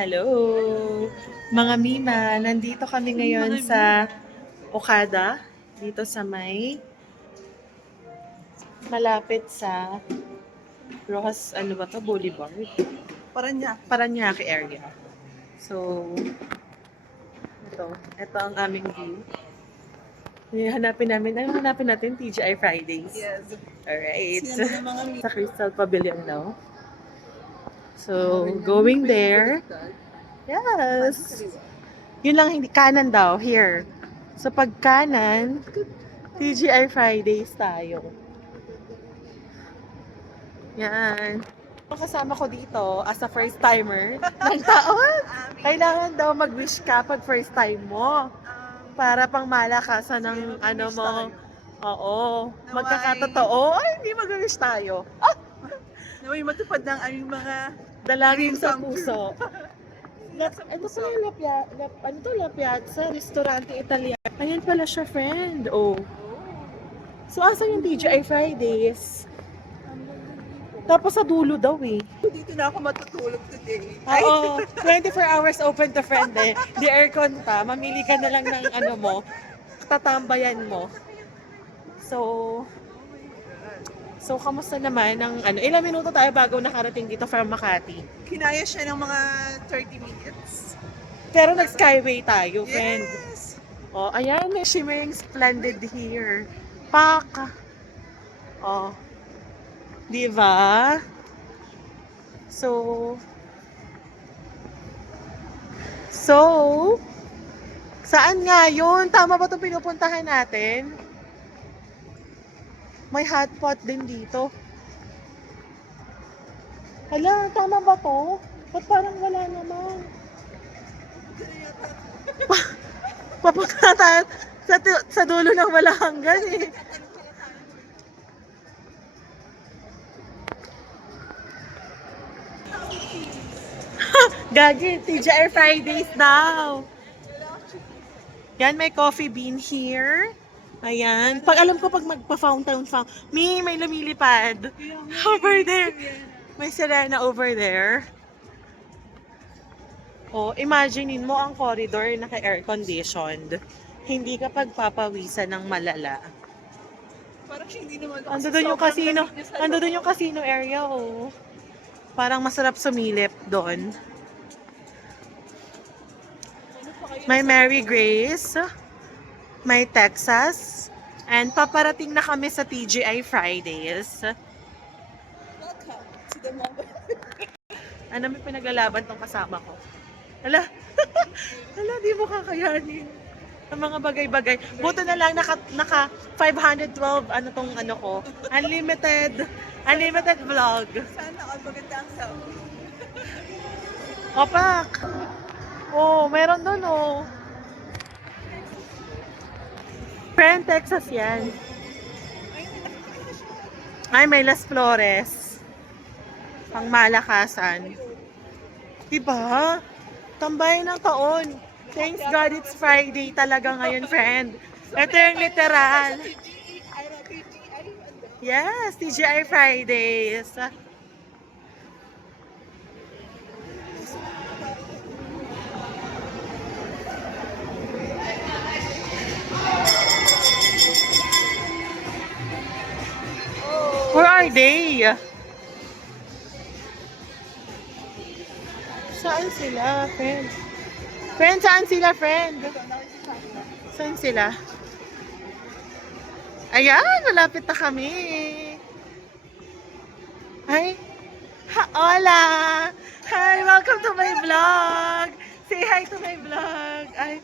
Hello! Mga Mima, nandito kami ngayon sa Okada, dito sa malapit sa ano ba to? Boulevard? Paranaque area. So, ito ang aming view. Anong hanapin natin? TGI Fridays. Yes. Alright. Sila din ang mga Sa Crystal Pavilion now. So, going there. Yes. Yun lang, hindi kanan daw, here. So, pag kanan, TGI Fridays tayo. Yan. Ang kasama ko dito, as a first timer ng taon, kailangan daw mag-wish ka pag first time mo. Para pang malakasan ng ano mo. Oo. Magkakatotoo. Ay, hindi mag-wish tayo. Naway matupad ng aming mga Dalangin sa come puso. Ito pala ano to? La Piazza, restaurante Italiano. Ayan pala siya, friend. Oh. So, asan yung TGI Fridays? Tapos sa dulo daw eh. Dito na ako matutulog today. Oo, 24 hours open to friend eh. Di aircon pa, mamili ka na lang ng ano mo, tatambayan mo. So kamusta naman ng ano, ilang minuto tayo bago nakarating dito from Makati? Kinaya siya ng mga 30 minutes. Pero nag-skyway tayo, friend. Yes! Oh, ayan, may shimmering splendid here. Pak! Oh. Di ba? So, saan nga yun? Tama ba itong pinupuntahan natin? May hotpot din dito. Hala, tama ba to? Ba't parang wala naman? Papunta tayo sa dulo ng wala hanggan eh. Gagi, TGI Fridays daw. Yan, may coffee bean here. Ayan. Pag alam ko pag magpa-fountain, may lumilipad. Over there. May sirena over there. Oh, imaginein mo ang corridor naka-air conditioned. Hindi ka pagpapawisan ng malala. Parang hindi naman ako. Ando doon yung casino. Ando doon yung casino area, oh. Parang masarap sumilip doon. May Mary Grace, may Texas, and paparating na kami sa TGI Fridays. Welcome to the moment. Ano, may pinaglalaban tong kasama ko. Hala, hala, di mo kakayanin. Ang mga bagay-bagay. Buto na lang naka 512 ano tong ano ko. Unlimited vlog. Sana all maganda ang sound. Opak. Oh, meron doon oh. Friend, Texas yan. Ay, may Las Flores. Pang malakasan. Diba? Tambay ng taon. Thanks God it's Friday talaga ngayon, friend. Ito yung literal. Yes, TGI Fridays. Where are they? Saan sila, friend? Friend, saan sila, friend? Saan sila? Ayan, malapit na kami. Ay, hola! Hi, welcome to my vlog! Say hi to my vlog! Ay,